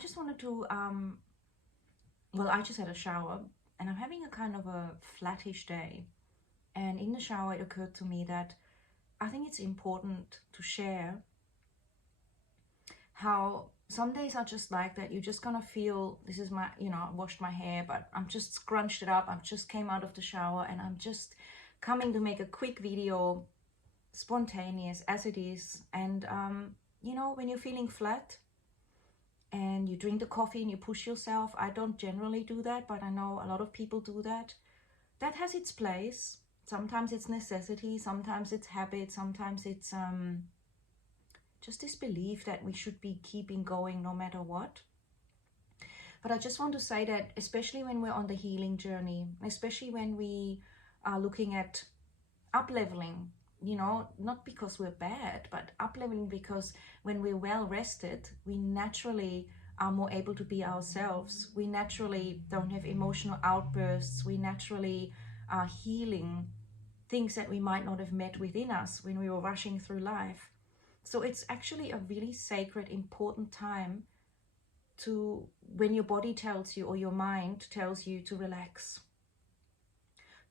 just wanted to, well, I just had a shower and I'm having a kind of a flattish day. And in the shower, it occurred to me that I think it's important to share how some days are just like that. You're just gonna feel, this is my, I washed my hair, but I'm just scrunched it up. I've just came out of the shower and I'm just coming to make a quick video, spontaneous as it is. And, when you're feeling flat, and you drink the coffee and you push yourself. I don't generally do that, but I know a lot of people do that. That has its place. Sometimes it's necessity, sometimes it's habit, sometimes it's just this belief that we should be keeping going no matter what. But I just want to say that especially when we're on the healing journey, especially when we are looking at up-leveling, not because we're bad, but up-leveling because when we're well rested, we naturally are more able to be ourselves. We naturally don't have emotional outbursts. We naturally are healing things that we might not have met within us when we were rushing through life. So it's actually a really sacred, important time to, when your body tells you or your mind tells you to relax,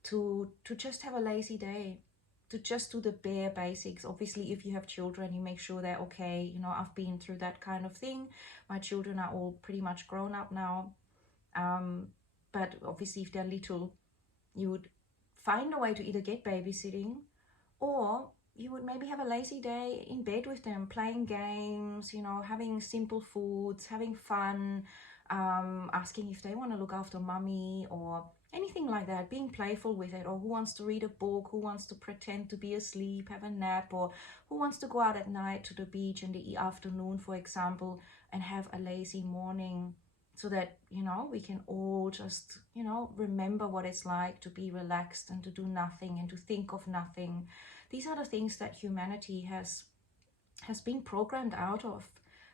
to just have a lazy day, to just do the bare basics. Obviously, if you have children, you make sure they're okay. I've been through that kind of thing. My children are all pretty much grown up now. But obviously, if they're little, you would find a way to either get babysitting, or you would maybe have a lazy day in bed with them, playing games, having simple foods, having fun, asking if they want to look after mummy or anything like that, being playful with it, or who wants to read a book, who wants to pretend to be asleep, have a nap, or who wants to go out at night to the beach in the afternoon, for example, and have a lazy morning, so that, we can all just, remember what it's like to be relaxed and to do nothing and to think of nothing. These are the things that humanity has been programmed out of.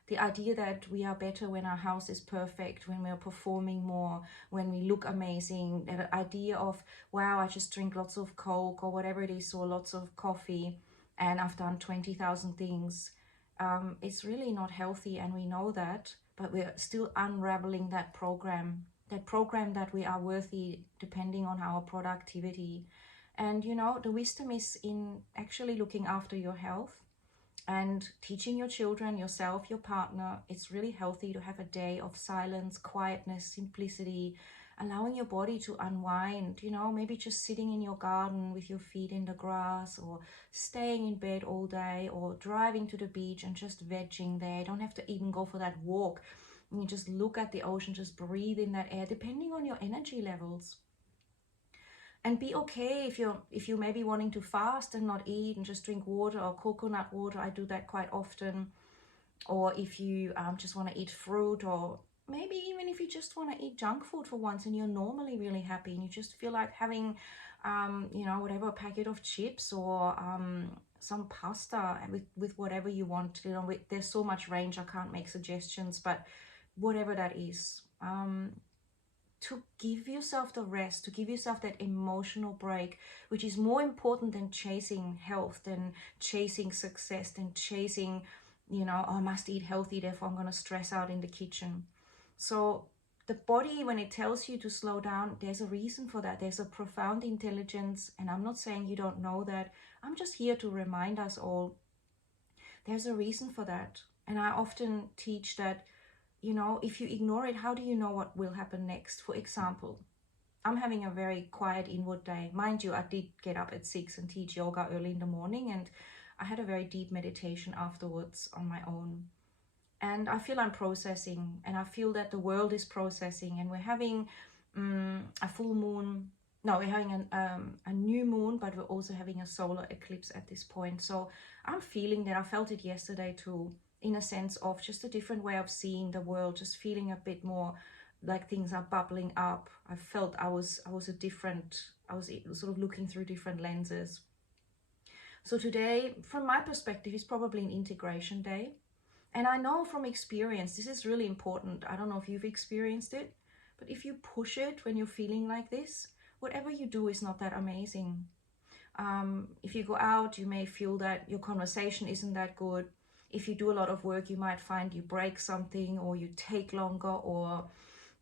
The idea that we are better when our house is perfect, when we're performing more, when we look amazing. The idea of, wow, I just drink lots of Coke or whatever it is, or lots of coffee, and I've done 20,000 things. It's really not healthy, and we know that, but we're still unraveling that program that we are worthy depending on our productivity. And the wisdom is in actually looking after your health and teaching your children, yourself, your partner. It's really healthy to have a day of silence, quietness, simplicity, allowing your body to unwind, maybe just sitting in your garden with your feet in the grass, or staying in bed all day, or driving to the beach and just vegging there. You don't have to even go for that walk. You just look at the ocean, just breathe in that air, depending on your energy levels. And be okay if you're maybe wanting to fast and not eat and just drink water or coconut water. I do that quite often. Or if you just want to eat fruit, or maybe even if you just want to eat junk food for once and you're normally really happy and you just feel like having, whatever, a packet of chips or some pasta with whatever you want. There's so much range, I can't make suggestions, but whatever that is. To give yourself the rest, to give yourself that emotional break, which is more important than chasing health, than chasing success, than chasing, oh, I must eat healthy, therefore I'm going to stress out in the kitchen. So the body, when it tells you to slow down, there's a reason for that. There's a profound intelligence, and I'm not saying you don't know that. I'm just here to remind us all. There's a reason for that. And I often teach that, if you ignore it, how do you know what will happen next? For example, I'm having a very quiet inward day. Mind you, I did get up at 6 and teach yoga early in the morning, and I had a very deep meditation afterwards on my own. And I feel I'm processing, and I feel that the world is processing, and we're having a full moon. No, we're having a new moon, but we're also having a solar eclipse at this point. So I'm feeling that. I felt it yesterday too, in a sense of just a different way of seeing the world, just feeling a bit more like things are bubbling up. I felt I was sort of looking through different lenses. So today, from my perspective, is probably an integration day. And I know from experience, this is really important. I don't know if you've experienced it, but if you push it when you're feeling like this, whatever you do is not that amazing. If you go out, you may feel that your conversation isn't that good. If you do a lot of work, you might find you break something, or you take longer, or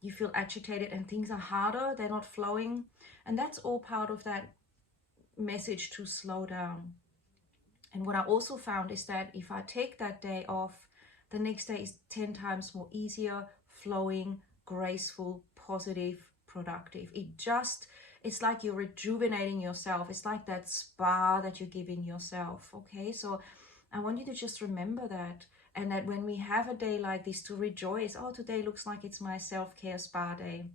you feel agitated and things are harder, they're not flowing. And that's all part of that message to slow down. And what I also found is that if I take that day off, the next day is 10 times more easier, flowing, graceful, positive, productive. It's like you're rejuvenating yourself. It's like that spa that you're giving yourself. Okay, so I want you to just remember that. And that when we have a day like this, to rejoice. Oh, today looks like it's my self-care spa day.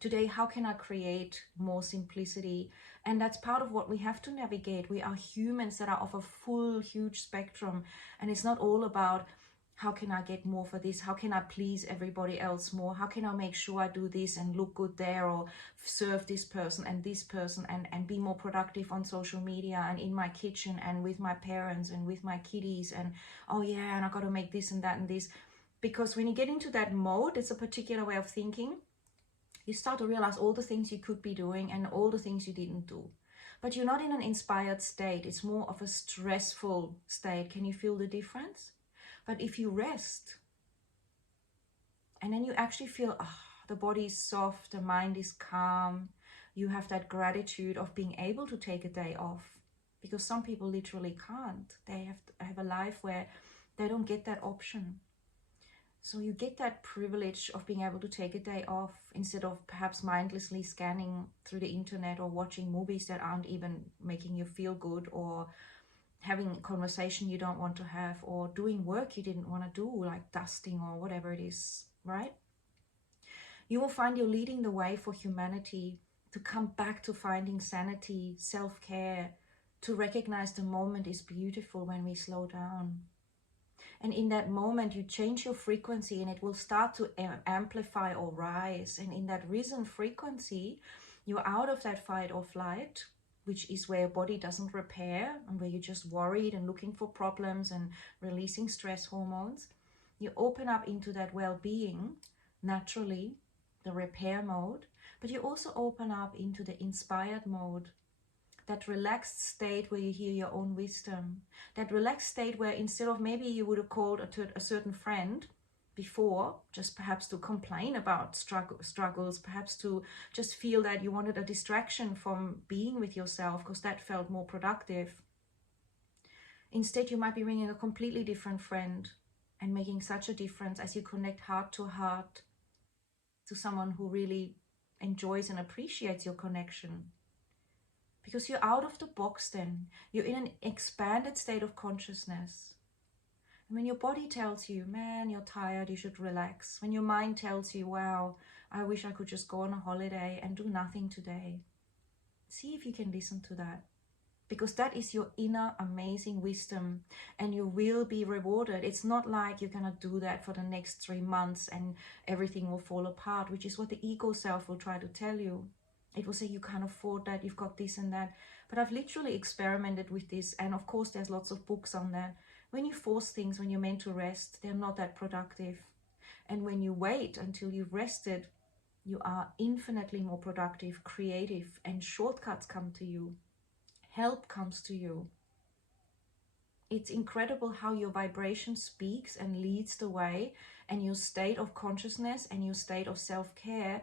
Today, how can I create more simplicity? And that's part of what we have to navigate. We are humans that are of a full, huge spectrum. And it's not all about how can I get more for this? How can I please everybody else more? How can I make sure I do this and look good there, or serve this person and be more productive on social media and in my kitchen and with my parents and with my kiddies, and oh yeah, and I got to make this and that and this. Because when you get into that mode, it's a particular way of thinking. You start to realize all the things you could be doing and all the things you didn't do. But you're not in an inspired state. It's more of a stressful state. Can you feel the difference? But if you rest, and then you actually feel, the body is soft, the mind is calm, you have that gratitude of being able to take a day off. Because some people literally can't. They have a life where they don't get that option. So you get that privilege of being able to take a day off, instead of perhaps mindlessly scanning through the internet or watching movies that aren't even making you feel good, or having a conversation you don't want to have, or doing work you didn't want to do, like dusting or whatever it is, right? You will find you're leading the way for humanity to come back to finding sanity, self-care, to recognize the moment is beautiful when we slow down. And in that moment, you change your frequency, and it will start to amplify or rise. And in that risen frequency, you're out of that fight or flight, which is where your body doesn't repair and where you're just worried and looking for problems and releasing stress hormones. You open up into that well-being naturally, the repair mode, but you also open up into the inspired mode, that relaxed state where you hear your own wisdom, that relaxed state where instead of maybe you would have called a certain friend before, just perhaps to complain about struggles, perhaps to just feel that you wanted a distraction from being with yourself because that felt more productive. Instead, you might be ringing a completely different friend and making such a difference as you connect heart to heart to someone who really enjoys and appreciates your connection. Because you're out of the box then. You're in an expanded state of consciousness. And when your body tells you, man, you're tired, you should relax. When your mind tells you, wow, I wish I could just go on a holiday and do nothing today. See if you can listen to that. Because that is your inner amazing wisdom, and you will be rewarded. It's not like you're going to do that for the next 3 months and everything will fall apart, which is what the ego self will try to tell you. It will say you can't afford that, you've got this and that. But I've literally experimented with this, and of course there's lots of books on that. When you force things, when you're meant to rest, they're not that productive. And when you wait until you've rested, you are infinitely more productive, creative, and shortcuts come to you. Help comes to you. It's incredible how your vibration speaks and leads the way, and your state of consciousness and your state of self-care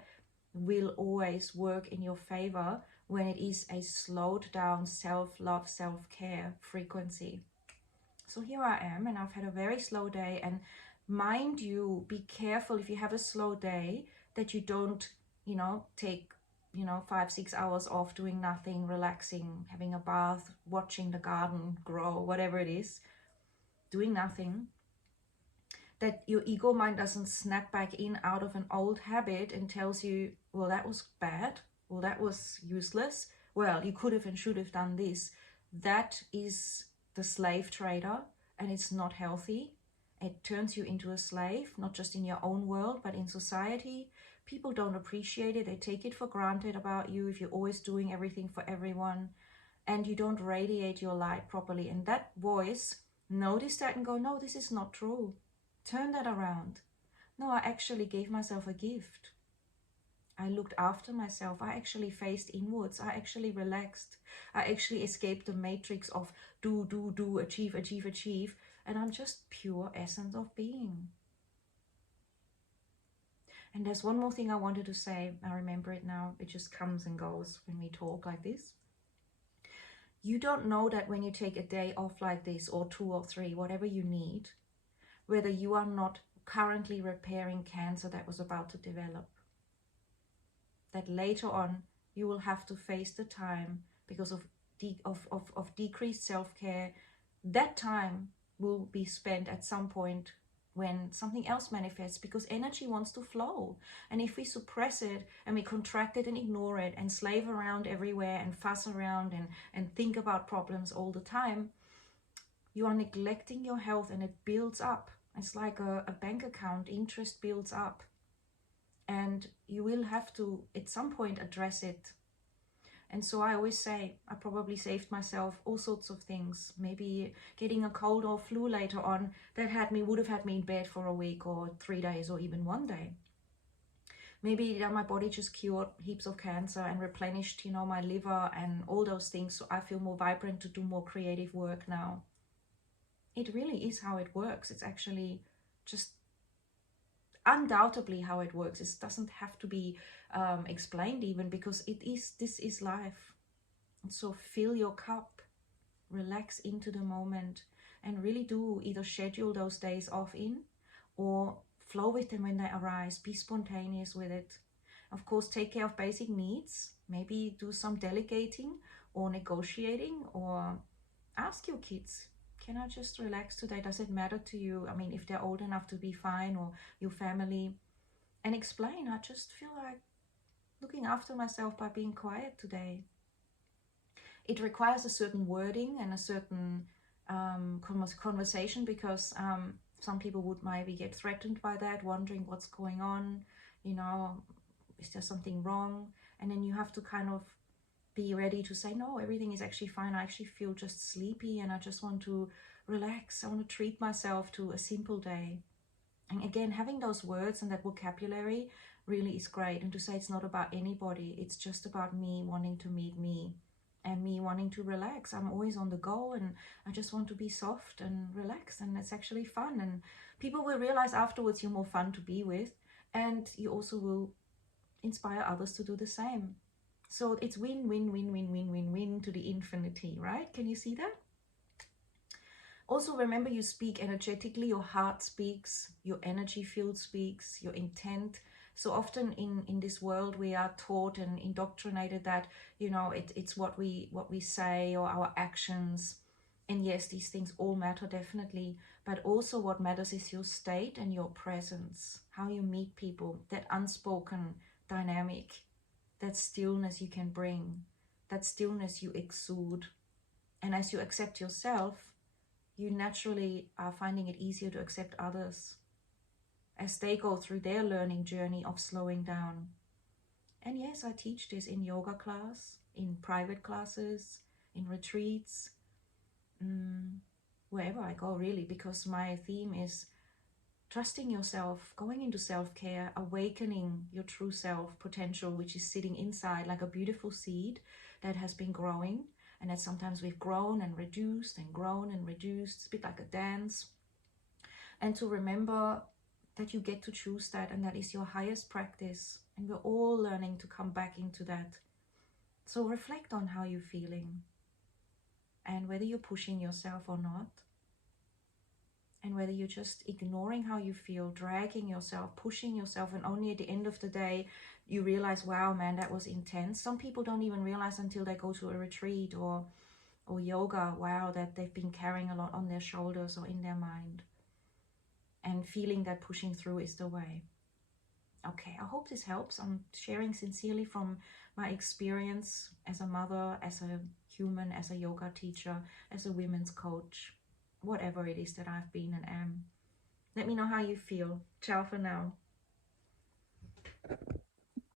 will always work in your favor when it is a slowed down self-love, self-care frequency. So here I am, and I've had a very slow day. And mind you, be careful if you have a slow day that you don't, take 5-6 hours off doing nothing, relaxing, having a bath, watching the garden grow, whatever it is, doing nothing. That your ego mind doesn't snap back in out of an old habit and tells you, well, that was bad, well, that was useless, well, you could have and should have done this. That is the slave trader, and it's not healthy. It turns you into a slave, not just in your own world, but in society. People don't appreciate it. They take it for granted about you if you're always doing everything for everyone, and you don't radiate your light properly. And that voice, notice that and go, no, this is not true. Turn that around. No, I actually gave myself a gift. I looked after myself. I actually faced inwards. I actually relaxed. I actually escaped the matrix of do, achieve, and I'm just pure essence of being. And there's one more thing I wanted to say. I remember it now. It just comes and goes when we talk like this. You don't know that when you take a day off like this, or 2 or 3, whatever you need, whether you are not currently repairing cancer that was about to develop. That later on you will have to face the time because of decreased self-care. That time will be spent at some point when something else manifests, because energy wants to flow. And if we suppress it and we contract it and ignore it and slave around everywhere and fuss around and think about problems all the time, you are neglecting your health, and it builds up. It's like a bank account. Interest builds up, and you will have to at some point address it. And so I always say, I probably saved myself all sorts of things. Maybe getting a cold or flu later on that would have had me in bed for a week or 3 days or even 1 day. Maybe my body just cured heaps of cancer and replenished, my liver and all those things. So I feel more vibrant to do more creative work now. It really is how it works. It's actually just undoubtedly how it works. It doesn't have to be explained even, because this is life. And so fill your cup, relax into the moment, and really do either schedule those days off in, or flow with them when they arise. Be spontaneous with it. Of course, take care of basic needs. Maybe do some delegating or negotiating, or ask your kids, can I just relax today? Does it matter to you? I mean, if they're old enough to be fine, or your family, and explain, I just feel like looking after myself by being quiet today. It requires a certain wording and a certain conversation, because some people would maybe get threatened by that, wondering what's going on, is there something wrong? And then you have to kind of be ready to say, no, everything is actually fine. I actually feel just sleepy and I just want to relax. I want to treat myself to a simple day. And again, having those words and that vocabulary really is great. And to say it's not about anybody, it's just about me wanting to meet me and me wanting to relax. I'm always on the go, and I just want to be soft and relax, and it's actually fun. And people will realize afterwards you're more fun to be with, and you also will inspire others to do the same. So it's win, win, win, win, win, win, win to the infinity, right? Can you see that? Also, remember, you speak energetically. Your heart speaks, your energy field speaks, your intent. So often in this world we are taught and indoctrinated that, it's what we say or our actions. And yes, these things all matter, definitely. But also what matters is your state and your presence, how you meet people, that unspoken dynamic, that stillness you can bring, that stillness you exude. And as you accept yourself, you naturally are finding it easier to accept others as they go through their learning journey of slowing down. And yes, I teach this in yoga class, in private classes, in retreats, wherever I go really, because my theme is trusting yourself, going into self-care, awakening your true self potential, which is sitting inside like a beautiful seed that has been growing, and that sometimes we've grown and reduced and grown and reduced. It's a bit like a dance. And to remember that you get to choose that, and that is your highest practice, and we're all learning to come back into that. So reflect on how you're feeling, and whether you're pushing yourself or not, and whether you're just ignoring how you feel, dragging yourself, pushing yourself, and only at the end of the day you realize, wow, man, that was intense. Some people don't even realize until they go to a retreat or yoga, wow, that they've been carrying a lot on their shoulders or in their mind, and feeling that pushing through is the way. Okay, I hope this helps. I'm sharing sincerely from my experience as a mother, as a human, as a yoga teacher, as a women's coach, whatever it is that I've been and am. Let me know how you feel. Ciao for now.